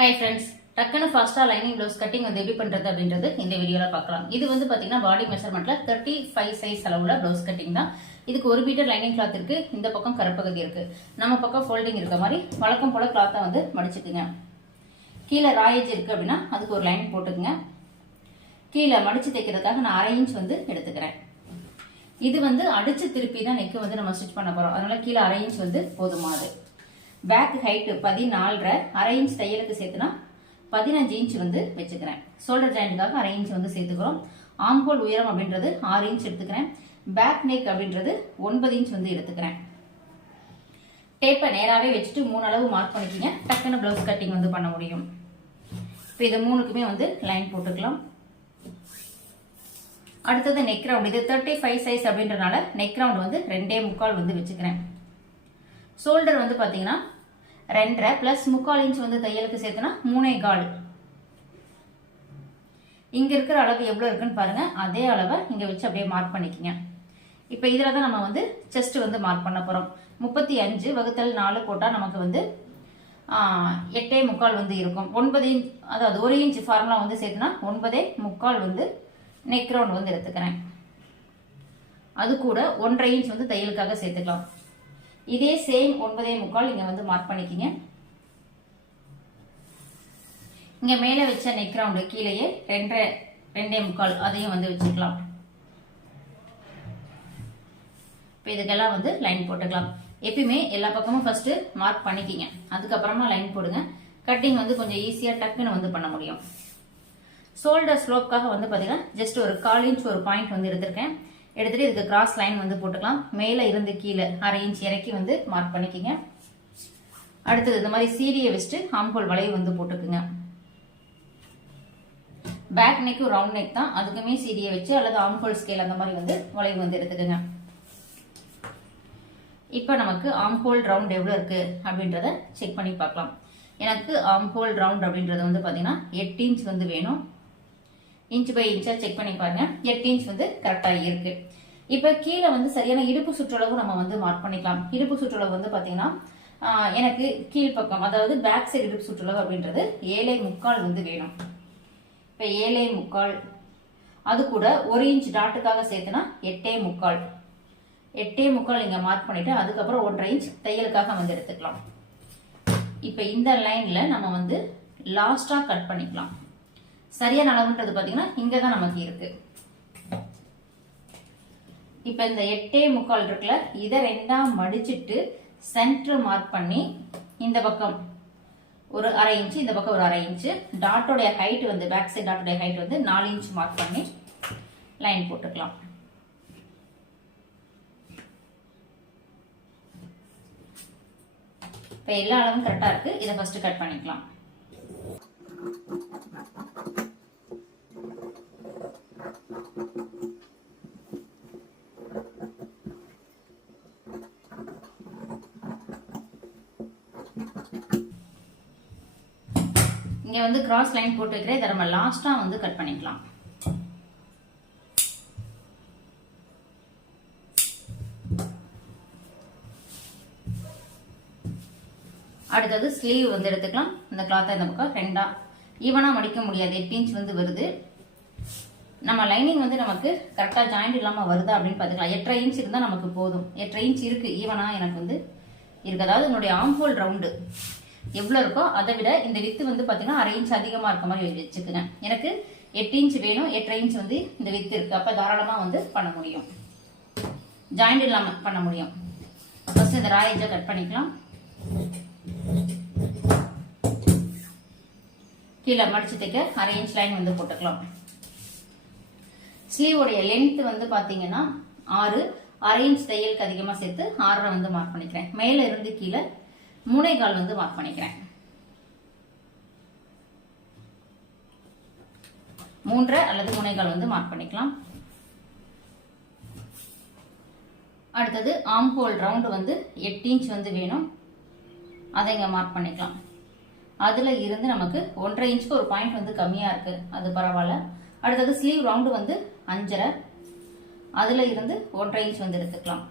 Hi friends டக்குன்னு ஃபாஸ்ட்டாக lining blouse cutting வந்து எப்படி பண்ணுறது அப்படின்றது இந்த வீடியோவில் பார்க்கலாம். இது வந்து பார்த்தீங்கன்னா பாடி மெஷர்மெண்ட்டில் தேர்ட்டி ஃபைவ் சைஸ் அளவில் ப்ளவுஸ் கட்டிங் தான். இதுக்கு ஒரு மீட்டர் லைனிங் கிளாத் இருக்குது இந்த பக்கம் கருப்பகுதி இருக்குது நம்ம பக்கம் ஃபோல்டிங் இருக்க மாதிரி வழக்கம் போல கிளாத்தை வந்து மடிச்சுக்குங்க. கீழே ராயேஜ் இருக்குது அப்படின்னா அதுக்கு ஒரு லைன் போட்டுக்குங்க. கீழே மடித்து தைக்கிறதுக்காக நான் அரை இன்ச் வந்து எடுத்துக்கிறேன். இது வந்து அடித்து திருப்பி தான் நெக்கு வந்து நம்ம ஸ்டிச் பண்ண போகிறோம் அதனால் கீழே அரை இன்ச் வந்து போதுமானது. பேக் ஹைட்டு பதினாலரை அரை இன்ச் தையலுக்கு சேர்த்துனா பதினஞ்சு இன்ச் வந்து வச்சுக்கிறேன். ஷோல்டர் ஜாயிண்ட்டுக்காக அரை இன்ச் வந்து சேர்த்துக்கிறோம். ஆம்ஹோல் உயரம் அப்படின்றது ஆறு இன்ச் எடுத்துக்கிறேன். பேக் நெக் அப்படின்றது ஒன்பது இன்ச் வந்து எடுத்துக்கிறேன். டேப்பை நேராகவே வச்சுட்டு மூணு அளவு மார்க் பண்ணிக்கிங்க. டக்குன்னு ப்ளவுஸ் கட்டிங் வந்து பண்ண முடியும். இப்போ இது மூணுக்குமே வந்து லைன் போட்டுக்கலாம். அடுத்தது நெக் ரவுண்ட் இது தேர்ட்டி ஃபைவ் சைஸ் அப்படின்றனால நெக் ரவுண்ட் வந்து ரெண்டே முக்கால் வந்து வச்சுக்கிறேன். ஷோல்டர் வந்து பார்த்தீங்கன்னா ரெண்டரை ப்ளஸ் முக்கால் இன்ச் வந்து தையலுக்கு சேர்த்துனா மூணே கால். இங்க இருக்கிற அளவு எவ்வளவு இருக்குன்னு பாருங்க. அதே அளவை இங்க வச்சு அப்படியே மார்க் பண்ணிக்கங்க. இப்போ இதில் தான் நம்ம வந்து செஸ்ட் வந்து மார்க் பண்ண போறோம். முப்பத்தி அஞ்சு வகுத்தல் நாலு போட்டால் நமக்கு வந்து எட்டே முக்கால் வந்து இருக்கும். ஒன்பது இன்ச் அதாவது ஒரு இன்ச் ஃபார்முலா வந்து சேர்த்துனா ஒன்பதே முக்கால் வந்து நெக் ரவுண்ட் வந்து எடுத்துக்கிறேன். அது கூட ஒன்றரை இன்ச் வந்து தையலுக்காக சேர்த்துக்கலாம். இதே சேம் ஒன்பதே முக்கால் இங்க வந்து மார்க் பண்ணிக்கிங்க. இங்க மேல வச்ச நெக் ரவுண்டு கீழேயே ரெண்டரை ரெண்டே முக்கால் அதையும் வந்து வச்சுக்கலாம். இப்போ இதுக்கெல்லாம் வந்து லைன் போட்டுக்கலாம். எப்பயுமே எல்லா பக்கமும் ஃபர்ஸ்ட் மார்க் பண்ணிக்கிங்க. அதுக்கப்புறமா லைன் போடுங்க. கட்டிங் வந்து கொஞ்சம் ஈஸியா டக்குன்னு வந்து பண்ண முடியும். ஷோல்டர் ஸ்லோப்காக வந்து பார்த்தீங்கன்னா ஜஸ்ட் ஒரு கால் இன்ச் ஒரு பாயிண்ட் வந்து எடுத்திருக்கேன். எடுத்துட்டு இதுக்கு கிராஸ் லைன் வந்து போட்டுக்கலாம். மேலே இருந்து கீழே அரை இன்ச் இறக்கி வந்து மார்க் பண்ணிக்கிங்க. அடுத்தது இந்த மாதிரி சீரியை வச்சுட்டு ஆம்ஹோல் வளைவு வந்து போட்டுக்குங்க. பேக் நெக்கும் ரவுண்ட் நெக் தான். அதுக்குமே சீரியை வச்சு அல்லது ஆம்ஹோல் ஸ்கேல் அந்த மாதிரி வந்து வளைவு வந்து எடுத்துக்கோங்க. இப்போ நமக்கு ஆம்ஹோல் ரவுண்ட் எவ்வளோ இருக்குது அப்படின்றத செக் பண்ணி பார்க்கலாம். எனக்கு ஆம்ஹோல் ரவுண்ட் அப்படின்றது வந்து பார்த்தீங்கன்னா எட்டு இன்ச் வந்து வேணும். இன்ச் பை இன்ச்சா செக் பண்ணி பாருங்க. எட்டு இன்ச் வந்து கரெக்டாக இருக்கு. இப்போ கீழே வந்து சரியான இடுப்பு சுற்றளவு நம்ம வந்து மார்க் பண்ணிக்கலாம். இடுப்பு சுற்றளவு வந்து பார்த்தீங்கன்னா எனக்கு கீழ்ப்பக்கம் அதாவது பேக் சைடு இடுப்பு சுற்றளவு அப்படின்றது ஏழை முக்கால் வந்து வேணும். இப்போ ஏழை முக்கால் அது கூட ஒரு இன்ச் டாட்டுக்காக சேர்த்துனா எட்டே முக்கால். எட்டே முக்கால் இங்க மார்க் பண்ணிட்டு அதுக்கப்புறம் ஒன்றரை இன்ச் தையலுக்காக வந்து எடுத்துக்கலாம். இப்போ இந்த லைன்ல நம்ம வந்து லாஸ்டா கட் பண்ணிக்கலாம். சரியான அளவுன்றது பார்த்தீங்கன்னா இங்கே தான் நமக்கு இருக்கு. இப்போ இந்த எட்டே முக்கால் இருக்குல்ல இதை ரெண்டாம் மடிச்சிட்டு சென்டர் மார்க் பண்ணி இந்த பக்கம் ஒரு அரை இன்ச் இந்த பக்கம் ஒரு அரை இன்ச்சு டாட்டோடைய ஹைட் வந்து பேக் சைடு டாட்டோடைய ஹைட் வந்து நாலு இன்ச் மார்க் பண்ணி லைன் போட்டுக்கலாம். இப்போ எல்லா அளவும் கரெக்டாக இருக்கு. இதை ஃபர்ஸ்ட் கட் பண்ணிக்கலாம். இங்கே வந்து கிராஸ் லைன் போட்டு வைக்கிறேன். இதை நம்ம லாஸ்ட்டாக வந்து கட் பண்ணிக்கலாம். அடுத்தது ஸ்லீவ் வந்து எடுத்துக்கலாம். இந்த கிளாத்தை இந்த பக்கம் ரெண்டா ஈவனாக மடிக்க முடியாது. எட்டு இன்ச் வந்து வருது. நம்ம லைனிங் வந்து நமக்கு கரெக்டாக ஜாயிண்ட் இல்லாமல் வருதா அப்படின்னு பார்த்துக்கலாம். எட்டரை இன்ச் இருந்தால் நமக்கு போதும். எட்டரை இன்ச் இருக்குது ஈவனாக எனக்கு வந்து இருக்கு. அதாவது என்னுடைய ஆம்ஹோல் ரவுண்டு எவ்வளோ இருக்கோ அதை விட இந்த வித்து வந்து பார்த்தீங்கன்னா அரை இன்ச் அதிகமாக இருக்க மாதிரி வச்சுக்கோங்க. எனக்கு எட்டு இன்ச் வேணும் எட்டரை இன்ச் வந்து இந்த வித்து இருக்குது அப்போ தாராளமாக வந்து பண்ண முடியும். ஜாயிண்ட் இல்லாமல் பண்ண முடியும். ஃபஸ்ட்டு இந்த ராயேஜை கட் பண்ணிக்கலாம். கீழே மடிச்சு தைக்க அரை இன்ச் லைன் வந்து போட்டுக்கலாம். ஸ்லீவோடைய லென்த் வந்து பார்த்தீங்கன்னா ஆறு. அரை இன்ச் தையலுக்கு அதிகமாக சேர்த்து ஆறரை வந்து மார்க் பண்ணிக்கிறேன். மேலே இருந்து கீழே மூணே வந்து மார்க் பண்ணிக்கிறேன். மூன்றரை அல்லது முனைகால் வந்து மார்க் பண்ணிக்கலாம். அடுத்தது ஆம்ஹோல் ரவுண்டு வந்து எட்டு இன்ச் வந்து வேணும். அதை இங்கே மார்க் பண்ணிக்கலாம். அதில் இருந்து நமக்கு ஒன்றரை இன்ச்சுக்கு ஒரு பாயிண்ட் வந்து கம்மியாக இருக்குது அது பரவாயில்ல. அடுத்தது ஸ்லீவ் ரவுண்டு வந்து அஞ்சரை. அதில் இருந்து ஒன்றரை இன்ச் வந்து எடுத்துக்கலாம்.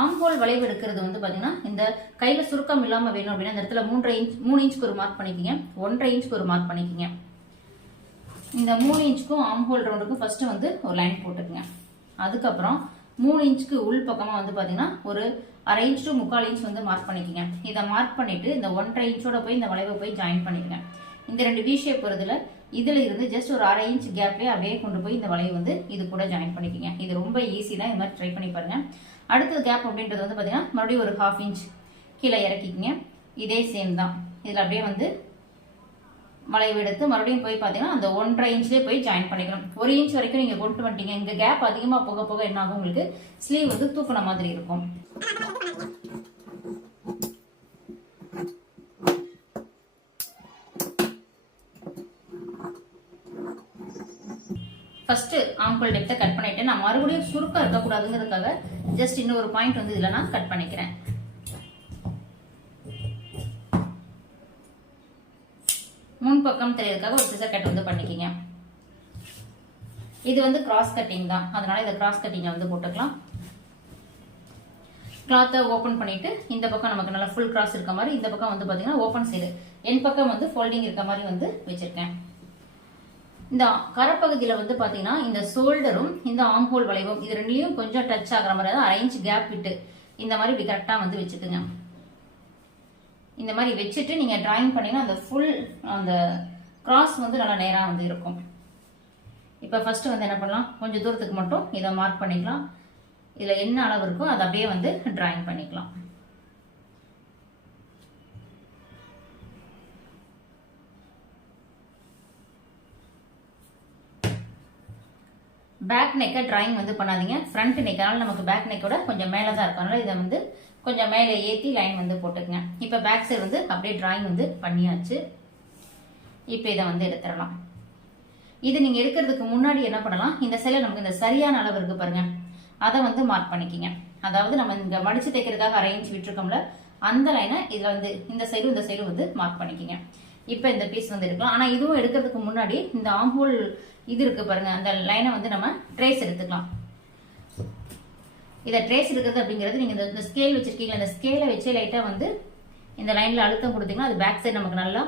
ஆம்போல் வளைவு எடுக்கிறது வந்து பார்த்தீங்கன்னா இந்த கையில் சுருக்கம் இல்லாமல் வேணும் அப்படின்னா இந்த இடத்துல மூன்றரை இன்ச் மூணு இன்ச்சுக்கு ஒரு மார்க் பண்ணிக்கிங்க. ஒன்றரை இன்ச்சுக்கு ஒரு மார்க் பண்ணிக்கிங்க. இந்த மூணு இன்ச்சுக்கும் ஆம்போல் ரவுண்டுக்கும் ஃபர்ஸ்ட் வந்து ஒரு லைன் போட்டுக்குங்க. அதுக்கப்புறம் மூணு இன்ச்சுக்கு உள் பக்கமாக வந்து பார்த்தீங்கன்னா ஒரு அரை இன்ச் டு முக்கால் இன்ச் வந்து மார்க் பண்ணிக்கோங்க. இதை மார்க் பண்ணிவிட்டு இந்த ஒன்றரை இன்ச்சோட போய் இந்த வளைவை போய் ஜாயின் பண்ணிக்கங்க. இந்த ரெண்டு வி ஷேப் வருதுல இதில் இருந்து ஜஸ்ட் ஒரு அரை இன்ச் கேப்லேயே அப்படியே கொண்டு போய் இந்த வளைவு வந்து இது கூட ஜாயின் பண்ணிக்கோங்க. இது ரொம்ப ஈஸி தான் இது மாதிரி ட்ரை பண்ணி பாருங்கள் அடுத்தது கேப் அப்படின்றது வந்து பார்த்தீங்கன்னா மறுபடியும் ஒரு ஹாஃப் இன்ச் கீழே இறக்கிக்கிங்க. இதே சேம் தான். இதில் அப்படியே வந்து வளைவு எடுத்து மறுபடியும் போய் பார்த்தீங்கன்னா அந்த ஒன்றரை இன்ச்லேயே போய் ஜாயின் பண்ணிக்கணும். ஒரு இன்ச் வரைக்கும் நீங்கள் கொண்டு வந்துட்டீங்க. இங்கே கேப் அதிகமாக போக போக என்ன ஆகும் உங்களுக்கு? ஸ்லீவ் வந்து தூக்குன மாதிரி இருக்கும். ஃபர்ஸ்ட் ஆம்பிள் டெப்த்தை கட் பண்ணிவிட்டு நான் மறுபடியும் சுருக்கம் இருக்கக்கூடாதுங்கிறதுக்காக ஜஸ்ட் இன்னும் ஒரு பாயிண்ட் வந்து இதில் நான் கட் பண்ணிக்கிறேன். முன் பக்கம் தெரியறதுக்காக ஒரு சிசர் கட் வந்து பண்ணிக்கிங்க. இது வந்து கிராஸ் கட்டிங் தான். அதனால இதை கிராஸ் கட்டிங்கை வந்து போட்டுக்கலாம். கிளாத்தை ஓப்பன் பண்ணிட்டு இந்த பக்கம் நமக்கு நல்லா ஃபுல் கிராஸ் இருக்க மாதிரி இந்த பக்கம் வந்து பார்த்தீங்கன்னா ஓப்பன் சைடு என் பக்கம் வந்து ஃபோல்டிங் இருக்க மாதிரி வந்து வச்சிருக்கேன். இந்த கரப்பகுதியில வந்து பாத்தீங்கன்னா இந்த ஷோல்டரும் இந்த ஆம்போல் வளைவும் இது ரெண்டுலயும் கொஞ்சம் டச் ஆகிற மாதிரி அதாவது அரை கேப் விட்டு இந்த மாதிரி இப்படி கரெக்டா வந்து வச்சுக்குங்க. இந்த மாதிரி வச்சுட்டு நீங்க டிராயிங் பண்ணீங்கன்னா அந்த ஃபுல் அந்த கிராஸ் வந்து நல்லா நேரா வந்து இருக்கும். இப்போ ஃபர்ஸ்ட் வந்து என்ன பண்ணலாம்? கொஞ்சம் தூரத்துக்கு மட்டும் இதை மார்க் பண்ணிக்கலாம். இதுல என்ன அளவு இருக்கோ அதை அப்படியே வந்து டிராயிங் பண்ணிக்கலாம். பேக் நெக்கை டிராயிங் வந்து பண்ணாதீங்க. ஃப்ரண்ட் நெக்கனால நமக்கு பேக் நெக்கோட கொஞ்சம் மேலே தான் இருக்கனால இதை வந்து கொஞ்சம் மேலே ஏற்றி லைன் வந்து போட்டுக்கங்க. இப்போ பேக் சைடு வந்து அப்படியே டிராயிங் வந்து பண்ணியாச்சு. இப்போ இதை வந்து எடுத்துடலாம். இது நீங்கள் எடுக்கிறதுக்கு முன்னாடி என்ன பண்ணலாம்? இந்த சைடில் நமக்கு இந்த சரியான அளவு இருக்கு பாருங்க. அதை வந்து மார்க் பண்ணிக்கிங்க. அதாவது நம்ம இங்கே மடிச்சு தைக்கிறதுக்காக அரேஞ்ச் விட்டுருக்கோம்ல அந்த லைனை இதில் வந்து இந்த சைடும் இந்த சைடும் வந்து மார்க் பண்ணிக்கிங்க. இப்போ இந்த பீஸ் வந்து எடுக்கலாம். ஆனால் இதுவும் எடுக்கிறதுக்கு முன்னாடி இந்த ஆம்பூல் இது இருக்கு பாருங்க. அந்த லைனை வந்து நம்ம ட்ரேஸ் எடுத்துக்கலாம். இதை ட்ரேஸ் இருக்கிறது அப்படிங்கிறது நீங்கள் இந்த ஸ்கேல் வச்சிருக்கீங்களா? இந்த ஸ்கேலை வச்சு லைட்டாக வந்து இந்த லைனில் அழுத்தம் கொடுத்தீங்கன்னா அது பேக் சைடு நமக்கு நல்லா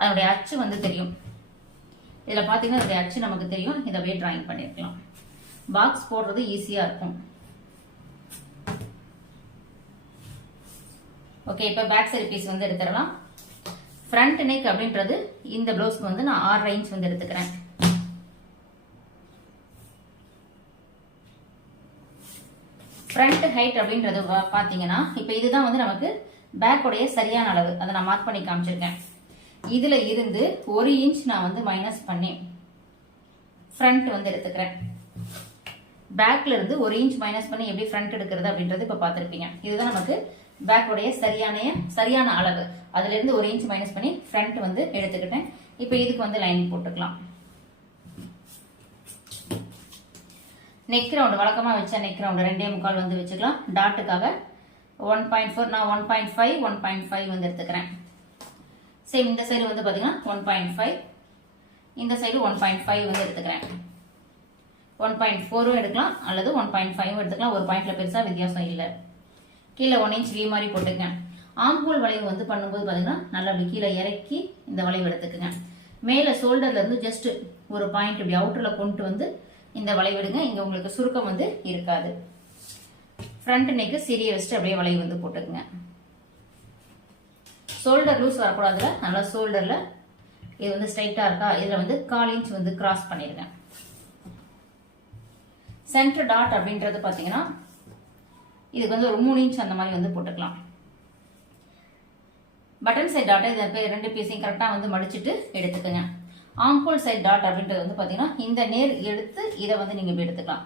அதனுடைய அச்சு வந்து தெரியும். இதில் பார்த்தீங்கன்னா அதனுடைய அச்சு நமக்கு தெரியும். இதை அப்படியே டிராயிங் பண்ணியிருக்கலாம் பாக்ஸ் போடுறது ஈஸியாக இருக்கும். ஓகே இப்போ பேக் சைடு பீஸ் வந்து எடுத்துடலாம். ஃப்ரண்ட் நெக் அப்படின்றது இந்த ப்ளவுஸ்க்கு வந்து நான் ஆறு ரேஞ்ச் வந்து எடுத்துக்கிறேன். ஃப்ரண்ட் ஹைட் அப்படின்றது பார்த்தீங்கன்னா இப்போ இதுதான் வந்து நமக்கு பேக்கோடைய சரியான அளவு. அதை நான் மார்க் பண்ணி காமிச்சிருக்கேன். இதில் இருந்து ஒரு இன்ச் நான் வந்து மைனஸ் பண்ணி ஃப்ரண்ட் வந்து எடுத்துக்கிறேன். பேக்ல இருந்து ஒரு இன்ச் மைனஸ் பண்ணி எப்படி ஃப்ரண்ட் எடுக்கிறது அப்படின்றது இப்போ பார்த்துருப்பீங்க. இதுதான் நமக்கு பேக்கோடைய சரியான சரியான அளவு. அதுலேருந்து ஒரு இன்ச் மைனஸ் பண்ணி ஃப்ரண்ட் வந்து எடுத்துக்கிட்டேன். இப்போ இதுக்கு வந்து லைன் போட்டுக்கலாம். நெக் ரவுண்ட் வழக்கமாக வச்சா நெக் ரவுண்டு ரெண்டே முக்கால் வந்து வச்சுக்கலாம். டாட்டுக்காக ஒன் பாயிண்ட் ஃபோர் நான் one point five one point five வந்து எடுத்துக்கிறேன். சேம் இந்த சைடு வந்து பார்த்தீங்கன்னா ஒன் பாயிண்ட் ஃபைவ் இந்த சைடு ஒன் பாயிண்ட் ஃபைவ் வந்து எடுத்துக்கிறேன். ஒன் பாயிண்ட் ஃபோரும் எடுக்கலாம் அல்லது ஒன் பாயிண்ட் ஃபைவும் எடுத்துக்கலாம். ஒரு பாயிண்டில் பெருசாக வித்தியாசம் இல்லை. கீழே ஒன் இன்ச் வி மாதிரி போட்டுக்கங்க. ஆம்பூல் வளைவு வந்து பண்ணும்போது பார்த்தீங்கன்னா நல்லா அப்படி கீழே இறக்கி இந்த வளைவு எடுத்துக்கோங்க. மேலே ஷோல்டர்லேருந்து ஜஸ்ட் ஒரு பாயிண்ட் இப்படி அவுட்டரில் கொண்டு வந்து இந்த வளைவிடுங்க இங்க உங்களுக்கு சுருக்கம் வந்து இருக்காது. ஃப்ரண்ட் நெக்கு சிறிய வச்சுட்டு அப்படியே வளைவு வந்து போட்டுக்குங்க. ஷோல்டர் லூஸ் வரக்கூடாதுல. நல்லா ஷோல்டர்ல இது வந்து ஸ்ட்ரைட்டா இருக்கா? இதுல வந்து கால் இன்ச் வந்து கிராஸ் பண்ணிருங்க சென்டர் டாட் அப்படின்றது பாத்தீங்கன்னா இதுக்கு வந்து ஒரு மூணு இன்ச் அந்த மாதிரி வந்து போட்டுக்கலாம். பட்டன் சைட் டாட்டை இதை ரெண்டு பீஸையும் கரெக்டாக வந்து மடிச்சிட்டு எடுத்துக்கோங்க. ஆம்போல் சைட் டாட் அப்படின்றது வந்து பார்த்தீங்கன்னா இந்த நேர் எடுத்து இதை வந்து நீங்கள் இப்படி எடுத்துக்கலாம்.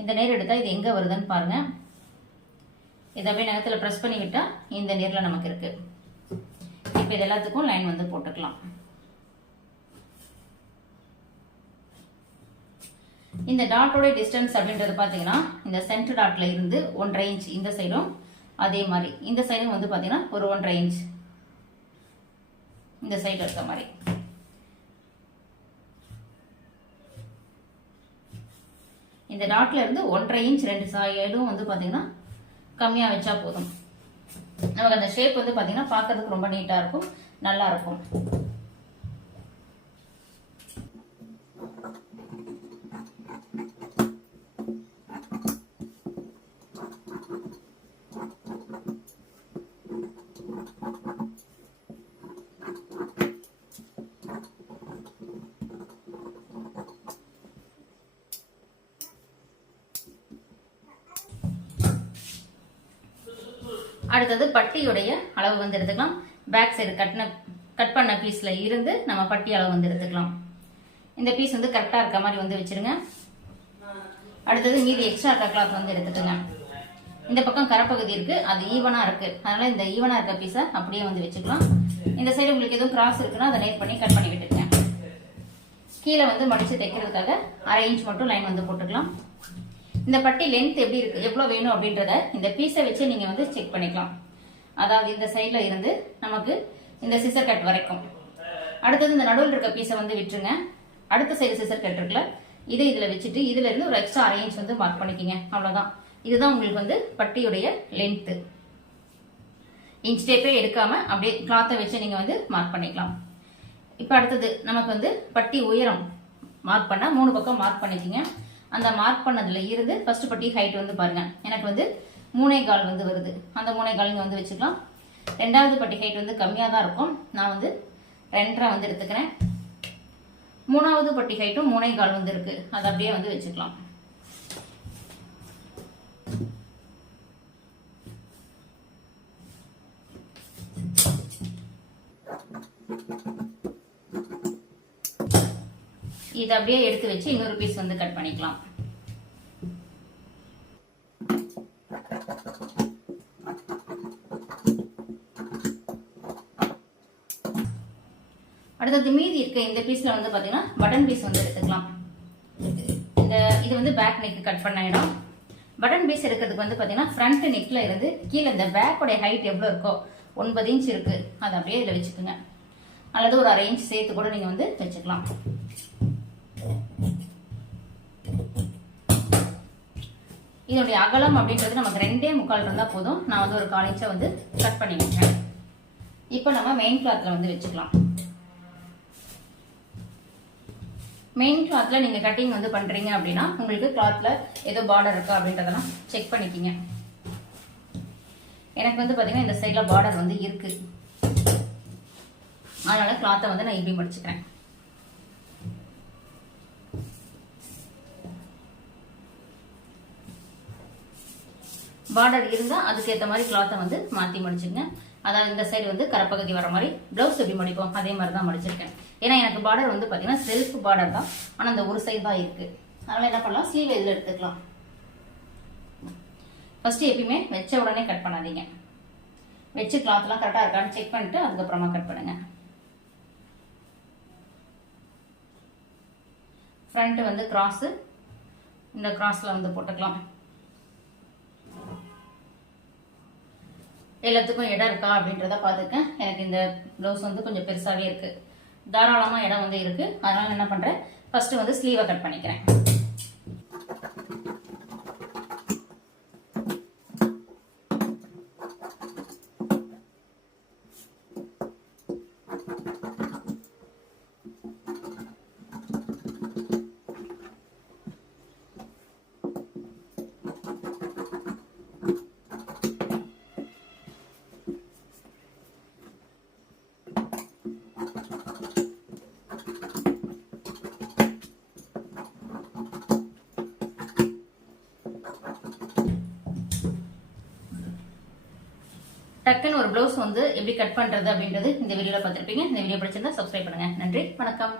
இந்த நேர் எடுத்தால் இது எங்கே வருதுன்னு பாருங்க. இதை அப்படியே நகத்தில் ப்ரெஸ் பண்ணிவிட்டால் இந்த நேரில் நமக்கு இருக்கு. இப்போ இது எல்லாத்துக்கும் லைன் வந்து போட்டுக்கலாம். இந்த டாட்டோட டிஸ்டன்ஸ் அப்படின்றது பார்த்தீங்கன்னா இந்த சென்டர் டாட்ல இருந்து ஒன்றரை இன்ச் இந்த சைடும் அதே மாதிரி. இந்த சைடும் வந்து பார்த்தீங்கன்னா ஒரு ஒன்றரை இன்ச் இந்த சைடு இருக்க மாதிரி. இந்த டாட்ல இருந்து ஒன்றரை இன்ச் ரெண்டு சைடும் வந்து பார்த்தீங்கன்னா கம்மியாக வச்சா போதும். நமக்கு அந்த ஷேப் வந்து பார்த்தீங்கன்னா பார்க்கறதுக்கு ரொம்ப நீட்டாக இருக்கும் நல்லா இருக்கும். அடுத்தது பட்டியுடைய அளவு வந்து எடுத்துக்கலாம். பேக் சைடு கட்டின கட் பண்ண பீஸில் இருந்து நம்ம பட்டி அளவு வந்து எடுத்துக்கலாம். இந்த பீஸ் வந்து கரெக்டாக இருக்க மாதிரி வந்து வச்சிருங்க. அடுத்தது மீதி எக்ஸ்ட்ரா இருக்க கிளாத் வந்து எடுத்துக்கோங்க. இந்த பக்கம் கரப்பகுதி இருக்குது அது ஈவனாக இருக்குது அதனால் இந்த ஈவனாக இருக்க பீஸை அப்படியே வந்து வச்சுக்கலாம். இந்த சைடு உங்களுக்கு எதுவும் கிராஸ் இருக்குன்னா அதை நேர் பண்ணி கட் பண்ணி விட்டுருங்க கீழே வந்து மடித்து தைக்கிறதுக்காக அரை இன்ச் மட்டும் லைன் வந்து போட்டுக்கலாம். இந்த பட்டி லென்த் எப்படி இருக்கு எவ்வளோ வேணும் அப்படின்றத இந்த பீஸை வச்சு நீங்கள் வந்து செக் பண்ணிக்கலாம். அதாவது இந்த சைடில் இருந்து நமக்கு இந்த சிசர் கட் வரைக்கும். அடுத்தது இந்த நடுவில் இருக்க பீஸை வந்து விட்டுருங்க. அடுத்த சைடு சிசர் கட் இருக்குல்ல இதை இதில் வச்சுட்டு இதில் இருந்து ஒரு எக்ஸ்ட்ரா அரேஞ்ச் வந்து மார்க் பண்ணிக்கிங்க. அவ்வளோதான் இதுதான் உங்களுக்கு வந்து பட்டியுடைய லென்த்து இன்ச் டேப்பே எடுக்காமல் அப்படியே கிளாத்தை வச்சு நீங்கள் வந்து மார்க் பண்ணிக்கலாம். இப்போ அடுத்தது நமக்கு வந்து பட்டி உயரம் மார்க் பண்ணால் மூணு பக்கம் மார்க் பண்ணிக்கிங்க. அந்த மார்க் பண்ணதுல இருந்து ஃபர்ஸ்ட் பட்டி ஹைட் வந்து பாருங்க. எனக்கு வந்து மூணே கால் வந்து வருது. அந்த மூணே கால் இங்க வந்து வச்சுக்கலாம். ரெண்டாவது பட்டி ஹைட் வந்து கம்மியாக தான் இருக்கும். நான் வந்து ரெண்டரை வந்து எடுத்துக்கிறேன். மூணாவது பட்டி ஹைட்டும் மூணே கால் வந்து இருக்கு. அதை அப்படியே வந்து வச்சுக்கலாம். இதை அப்படியே எடுத்து வச்சு இன்னொரு பீஸ் வந்து கட் பண்ணிக்கலாம். அடுத்தது மீதி இருக்க இந்த பீஸ்ல வந்து பாத்தீங்கன்னா பட்டன் பீஸ் வந்து எடுத்துக்கலாம். இந்த இது வந்து பேக் நெக் கட் பண்ண இடம். பட்டன் பீஸ் எடுக்கிறதுக்கு வந்து பாத்தீங்கன்னா ஃப்ரண்ட் நெக்ல இருந்து கீழே இந்த பேக்கோட ஹைட் எவ்வளவு இருக்கோ ஒன்பது இன்ச் இருக்கு. அதை அப்படியே இதில் வச்சுக்கோங்க. அல்லது ஒரு அரை இன்ச் சேர்த்து கூட நீங்க வந்து வச்சுக்கலாம். இதனுடைய அகலம் அப்படின்றது நமக்கு ரெண்டே முக்கால் இருந்தால் போதும். நான் வந்து ஒரு கால் இன்ச்சை வந்து கட் பண்ணி வைக்கிறேன் இப்போ நம்ம மெயின் கிளாத்தில் வந்து வச்சுக்கலாம். மெயின் கிளாத்தில் நீங்கள் கட்டிங் வந்து பண்ணுறீங்க அப்படின்னா உங்களுக்கு கிளாத்தில் ஏதோ பார்டர் இருக்கா அப்படின்றதெல்லாம் செக் பண்ணிக்கிங்க. எனக்கு வந்து பார்த்தீங்கன்னா இந்த சைடில் பார்டர் வந்து இருக்குது அதனால் கிளாத்தை வந்து நான் இப்படி முடிச்சுக்கிறேன். பார்டர் இருந்தால் அதுக்கேற்ற மாதிரி கிளாத்தை வந்து மாற்றி முடிச்சுங்க அதாவது இந்த சைடு வந்து கரப்பகுதி வர மாதிரி ப்ளவுஸ் எப்படி மடிப்போம்? அதே மாதிரி தான் மடிச்சிருக்கேன். ஏன்னா எனக்கு பார்டர் வந்து பார்த்தீங்கன்னா செல்ஃப் பார்டர் தான். ஆனால் அந்த ஒரு சைடு தான் இருக்குது அதனால் என்ன பண்ணலாம்? ஸ்லீவ் இதில் எடுத்துக்கலாம். ஃபஸ்ட்டு எப்பயுமே வச்ச உடனே கட் பண்ணாதீங்க. வச்சு கிளாத்லாம் கரெக்டாக இருக்கான்னு செக் பண்ணிட்டு அதுக்கப்புறமா கட் பண்ணுங்க. ஃப்ரண்ட்டு வந்து கிராஸு இந்த கிராஸில் வந்து போட்டுக்கலாம். எல்லாத்துக்கும் இடம் இருக்கா அப்படின்றத பார்த்துருக்கேன். எனக்கு இந்த ப்ளவுஸ் வந்து கொஞ்சம் பெருசாகவே இருக்குது தாராளமாக இடம் வந்து இருக்குது அதனால் என்ன பண்ணுறேன் ஃபஸ்ட்டு வந்து ஸ்லீவை கட் பண்ணிக்கிறேன். டக்குன்னு ஒரு ப்ளவுஸ் வந்து எப்படி கட் பண்ணுறது அப்படின்றது இந்த வீடியோவில் பார்த்துருப்பீங்க. இந்த வீடியோ பிடிச்சிருந்தா சப்ஸ்கிரைப் பண்ணுங்க. நன்றி. வணக்கம்.